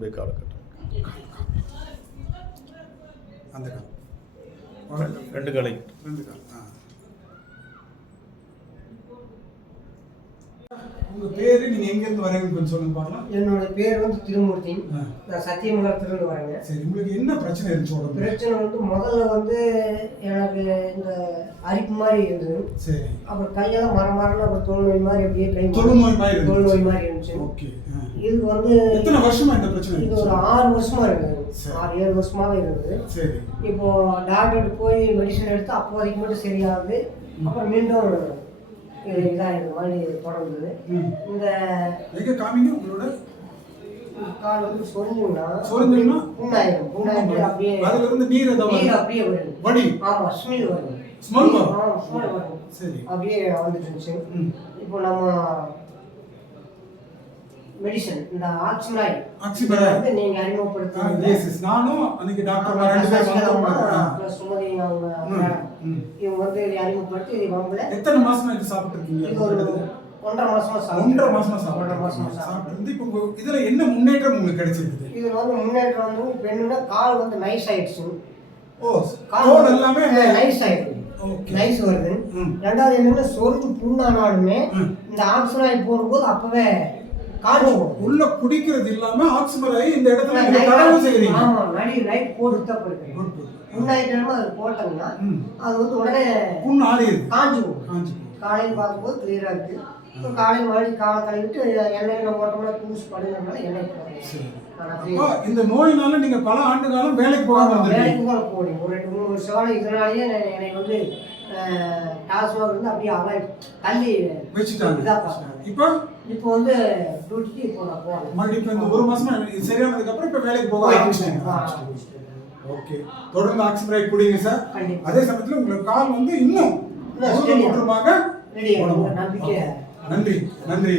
அப்படியே காலை கட்டுறேன். அந்த கால் ரெண்டு காலை உங்கள் பேர் நீங்கள் எங்கேருந்து வரீங்கன்னு கொஞ்சம் சொல்லுங்க பார்க்கலாம். என்னோட பேர் வந்து திருமூர்த்தி. நான் சத்தியமங்கலத்துலேருந்து வரேங்க. சரி, உங்களுக்கு என்ன பிரச்சனை இருந்துச்சு உடம்பு? பிரச்சனை வந்து முதல்ல வந்து எனக்கு இந்த அரிப்பு மாதிரி இருந்தது. சரி. அப்புறம் கையெல்லாம் மரமரன்னு அப்புறம் தொழுநோய் மாதிரி அப்படியே கை தொழுநோய் மாதிரி இருந்துச்சு. ஓகே. இதுக்கு வந்து எத்தனை வருஷமா இந்த பிரச்சனை? இது ஒரு 6 வருஷமா இருந்தது. 6-7 வருஷமாவே இருந்தது. சரி. இப்போ டாக்டர் போய் மெடிசன் எடுத்து அப்போதைக்கு மட்டும் சரியாகுது. அப்புறம் மீண்டும் இதான் இந்த மாதிரி தொடர்ந்தது. இந்த எங்க காமிங்க உங்களோட கால் வந்து சொரிஞ்சுன்னா புண்ணாயிரும். அப்படியே அதுல இருந்து நீர் அப்படியே வரும். வடி. ஆமா, ஸ்மெல் வரும். ஸ்மெல் வரும். சரி. அப்படியே வந்துட்டு இருந்துச்சு. இப்போ நம்ம மெடிசன் இந்த ஆக்சிமராய் வந்து நீங்க அறிமுகப்படுத்துறீங்க. நானும் அன்னைக்கு டாக்டர் ரெண்டு பேர் வந்தாங்க. சுமதி அவங்க இவங்க வந்து அறிமுகப்படுத்தி வம்பல. எத்தனை மாசமா இது சாப்பிட்டு இருக்கீங்க? இது ஒரு 1.5 மாசமா சாப்பிட்டு. இப்போ இதுல என்ன முன்னேற்றம் உங்களுக்கு கிடைச்சிருக்கு? இதுல வந்து முன்னேற்றம் வந்து பெண்ணுனா கால் வந்து நைஸ் ஆயிடுச்சு. கால் எல்லாமே நைஸ் ஆயிடுச்சு. நைஸ் வருது. ரெண்டாவது என்னன்னா சொரிஞ்சு புண்ணானாலுமே இந்த ஆக்சிமராய் போடும்போது அப்பவே உள்ள குடிக்கிறது இல்லாம ஆக்சிமராய் இந்த இடத்துல நீங்க தடவை செய்றீங்க. ஆமா, நைட் போட்டு தான் போடுறீங்க. புண்ணாயிட்டமா அது போட்டோம்னா அது வந்து உடனே புண்ணு ஆறிடுது, காஞ்சு காலையில் பார்க்கும்போது கிளியரா இருக்கு. இப்போ காலையில் மறுபடியும் காலை கழுவிட்டு எண்ணெயில் ஓட்டோம்னா தூசு படுங்கிறதுனால எண்ணெய் போடுறேன். இந்த நோயினால நீங்க பல ஆண்டு காலம் வேலைக்கு போகாம வேலைக்கு கூட போடுங்க. ஒரு 2-3 வருஷ காலம் இதனாலேயே எனக்கு வந்து டாஸ்மாக் வந்து அப்படியே அவாய்ட் தள்ளி வச்சுட்டாங்க. இதாக பார்த்தாங்க. இப்போ வந்து டியூட்டிக்கு இப்போ நான் போகிறேன். மறுபடியும் இந்த ஒரு மாசமா சரியானதுக்கு அப்புறம் இப்போ வேலைக்கு போக ஆரம்பிச்சிட்டீங்க. ஓகே, தொடர்ந்து ஆக்சிமராய் குடிங்க சார். அதே சமயத்தில் உங்களுக்கு கால் வந்து இன்னும் நன்றி. நன்றி.